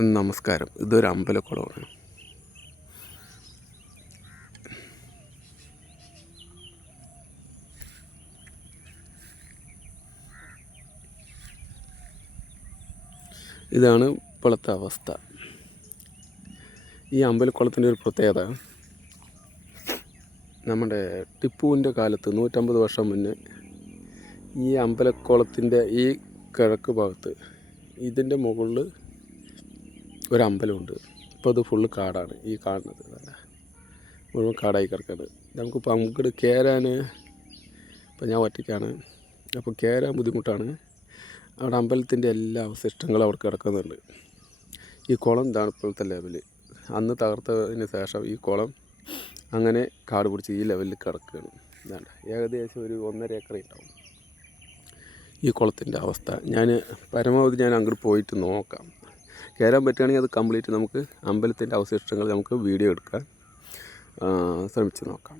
നമസ്കാരം. ഇതൊരു അമ്പലക്കുളമാണ്. ഇതാണ് ഇപ്പോഴത്തെ അവസ്ഥ. ഈ അമ്പലക്കുളത്തിൻ്റെ ഒരു പ്രത്യേകത, നമ്മുടെ ടിപ്പുവിൻ്റെ കാലത്ത് 150 വർഷം മുന്നേ ഈ അമ്പലക്കുളത്തിൻ്റെ ഈ കിഴക്ക് ഭാഗത്ത് ഇതിൻ്റെ മുകളിൽ ഒരമ്പലമുണ്ട്. ഇപ്പോൾ അത് ഫുള്ള് കാടാണ്. ഈ കാണുന്നത് മുഴുവൻ കാടായി കിടക്കുന്നത്. നമുക്കിപ്പോൾ അങ്ങോട്ട് കയറാൻ, ഇപ്പോൾ ഞാൻ ഒറ്റയ്ക്കാണ്, അപ്പോൾ കയറാൻ ബുദ്ധിമുട്ടാണ്. അവിടെ അമ്പലത്തിൻ്റെ എല്ലാ അവശിഷ്ടങ്ങളും അവിടെ കിടക്കുന്നുണ്ട്. ഈ കുളം ഇതാണ് ഇപ്പോഴത്തെ ലെവല്. അന്ന് തകർത്തതിന് ശേഷം ഈ കുളം അങ്ങനെ കാട് പിടിച്ച് ഈ ലെവലിൽ കിടക്കുകയാണ്. ഇതാണ് ഏകദേശം ഒരു 1.5 ഏക്കർ ഉണ്ടാവും ഈ കുളത്തിൻ്റെ അവസ്ഥ. പരമാവധി ഞാൻ അങ്ങോട്ട് പോയിട്ട് നോക്കാം. കയറാൻ പറ്റുകയാണെങ്കിൽ അത് കംപ്ലീറ്റ് നമുക്ക് അമ്പലത്തിൻ്റെ അവശിഷ്ടങ്ങൾ നമുക്ക് വീഡിയോ എടുക്കാൻ ശ്രമിച്ച് നോക്കാം.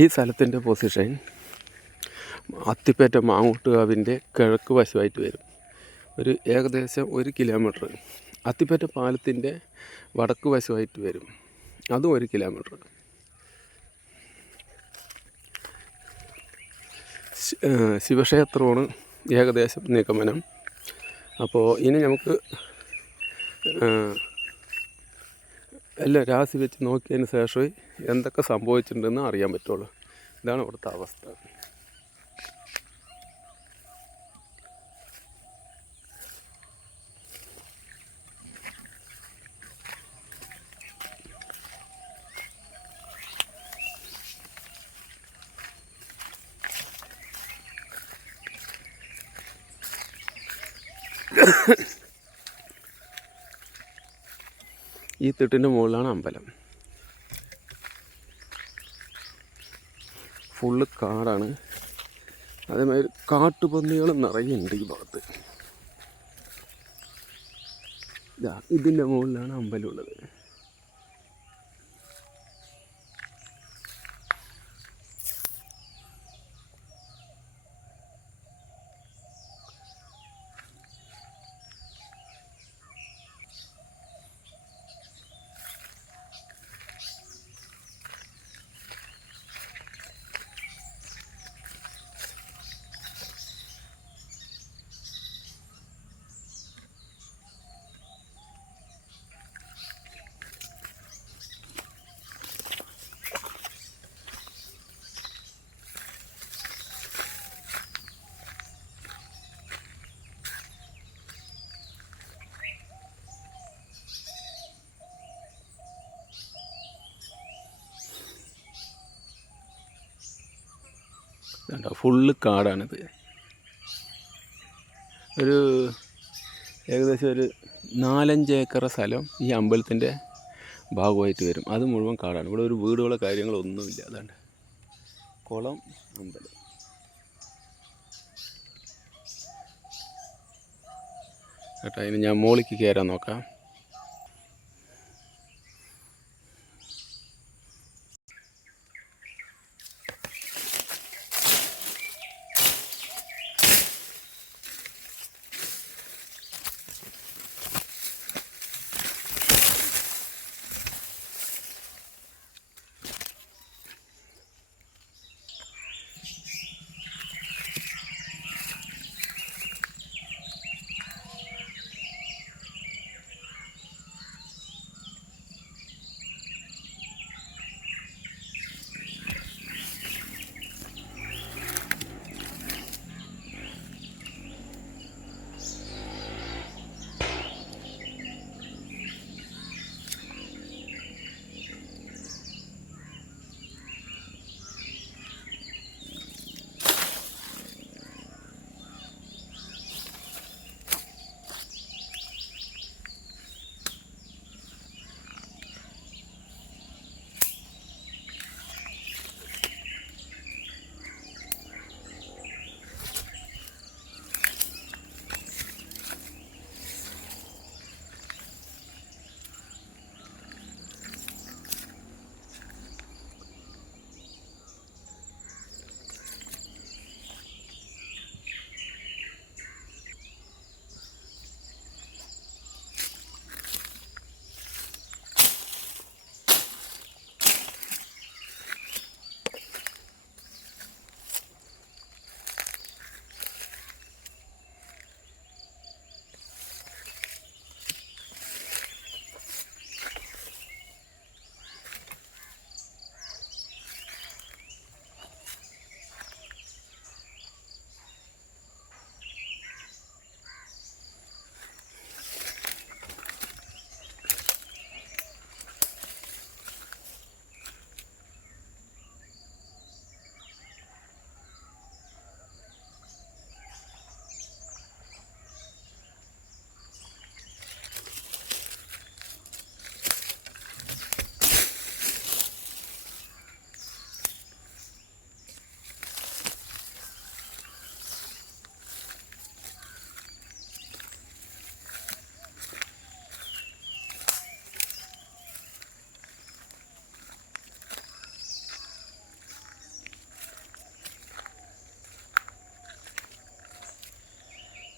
ഈ സ്ഥലത്തിൻ്റെ പൊസിഷൻ അത്തിപ്പറ്റ മാങ്ങോട്ടുകാവിൻ്റെ കിഴക്ക് വശമായിട്ട് വരും. ഒരു ഏകദേശം 1 കിലോമീറ്റർ. അത്തിപ്പറ്റ പാലത്തിൻ്റെ വടക്ക് വശമായിട്ട് വരും. അതും 1 കിലോമീറ്റർ. ശിവക്ഷേത്രമാണ് ഏകദേശം നിഗമനം. അപ്പോൾ ഇനി നമുക്ക് എല്ലാം രാശി വെച്ച് നോക്കിയതിന് ശേഷമേ എന്തൊക്കെ സംഭവിച്ചിട്ടുണ്ടെന്ന് അറിയാൻ പറ്റുള്ളൂ. ഇതാണ് ഇവിടുത്തെ അവസ്ഥ. ഈ തിട്ടിൻ്റെ മുകളിലാണ് അമ്പലം. ഫുള്ള് കാടാണ്. അതേമാതിരി കാട്ടുപന്നികൾ നിറയുണ്ട് ഈ ഭാഗത്ത്. ഇതിൻ്റെ മുകളിലാണ് അമ്പലം ഉള്ളത്. ഫുള്ള് കാടാണിത്. ഏകദേശം ഒരു 4-5 ഏക്കർ സ്ഥലം ഈ അമ്പലത്തിൻ്റെ ഭാഗമായിട്ട് വരും. അത് മുഴുവൻ കാടാണ്. ഇവിടെ ഒരു വീടുകളോ കാര്യങ്ങളോ ഒന്നുമില്ല. അതാണ് കുളം, അമ്പലം. കേട്ടോ, ഇനി ഞാൻ മുകളിലേക്ക് കയറാൻ നോക്കാം.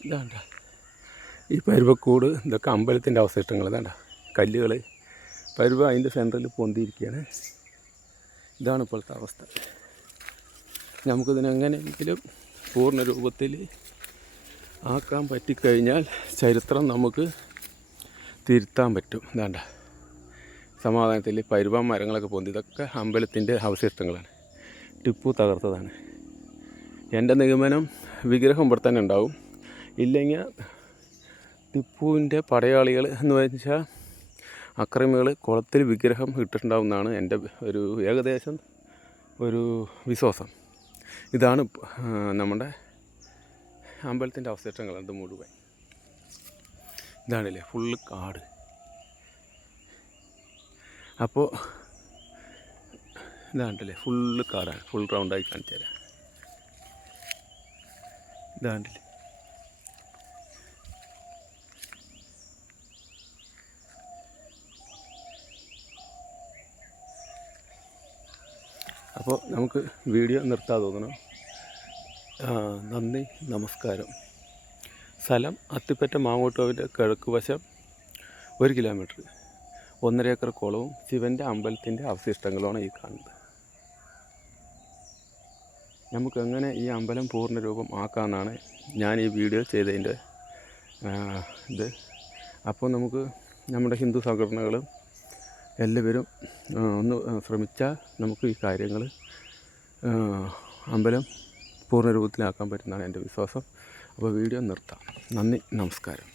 ഇതാണ്ട ഈ പരുവക്കൂട്, ഇതൊക്കെ അമ്പലത്തിൻ്റെ അവശിഷ്ടങ്ങൾ. ഇതാണ്ട കല്ലുകൾ, പരുവ അതിൻ്റെ സെൻറ്ററിൽ പൊന്തിയിരിക്കുകയാണ്. ഇതാണ് ഇപ്പോഴത്തെ അവസ്ഥ. നമുക്കിതിനെങ്ങനെയെങ്കിലും പൂർണ്ണ രൂപത്തിൽ ആക്കാൻ പറ്റിക്കഴിഞ്ഞാൽ ചരിത്രം നമുക്ക് തിരുത്താൻ പറ്റും. ഇതാണ്ട സമാധാനത്തിൽ പരുവ മരങ്ങളൊക്കെ പൊന്തി, ഇതൊക്കെ അമ്പലത്തിൻ്റെ അവശിഷ്ടങ്ങളാണ്. ടിപ്പു തകർത്തതാണ്. എൻ്റെ നിഗമനം വിഗ്രഹം ഇവിടെ തന്നെ ഉണ്ടാവും. ഇല്ലെങ്കിൽ ടിപ്പുവിൻ്റെ പടയാളികൾ എന്ന് വെച്ചാൽ അക്രമികൾ കുളത്തിൽ വിഗ്രഹം ഇട്ടിട്ടുണ്ടാവുമെന്നാണ് എൻ്റെ ഒരു ഏകദേശം ഒരു വിശ്വാസം. ഇതാണ് നമ്മുടെ അമ്പലത്തിൻ്റെ അവശിഷ്ടങ്ങൾ. അത് മുഴുവൻ ഇതാണല്ലേ, ഫുള്ള് കാട്. അപ്പോൾ ഇതാണ്ടല്ലേ ഫുള്ള് കാടാണ്. ഫുൾ റൗണ്ടായി കാണിച്ചു തരാം. ഇതാണ്ടല്ലേ അപ്പോൾ നമുക്ക് വീഡിയോ നിർത്താൻ തോന്നണം. നന്ദി, നമസ്കാരം. സ്ഥലം അത്തിപ്പറ്റ മാങ്ങോട്ടുകാവിൻ്റെ കിഴക്ക് വശം 1 കിലോമീറ്റർ, 1.5 ഏക്കർ കുളവും ശിവൻ്റെ അമ്പലത്തിൻ്റെ അവശിഷ്ടങ്ങളുമാണ് ഈ കാണുന്നത്. നമുക്കെങ്ങനെ ഈ അമ്പലം പൂർണ്ണരൂപം ആക്കാമെന്നാണ് ഞാൻ ഈ വീഡിയോ ചെയ്തതിൻ്റെ ഇത്. അപ്പോൾ നമുക്ക് നമ്മുടെ ഹിന്ദു സംഘടനകളും എല്ലാവരും ഒന്ന് ശ്രമിച്ചാൽ നമുക്ക് ഈ കാര്യങ്ങൾ അമ്പലം പൂർണ്ണരൂപത്തിലാക്കാൻ പറ്റുന്നതാണ് എൻ്റെ വിശ്വാസം. അപ്പോൾ വീഡിയോ നിർത്താം. നന്ദി, നമസ്കാരം.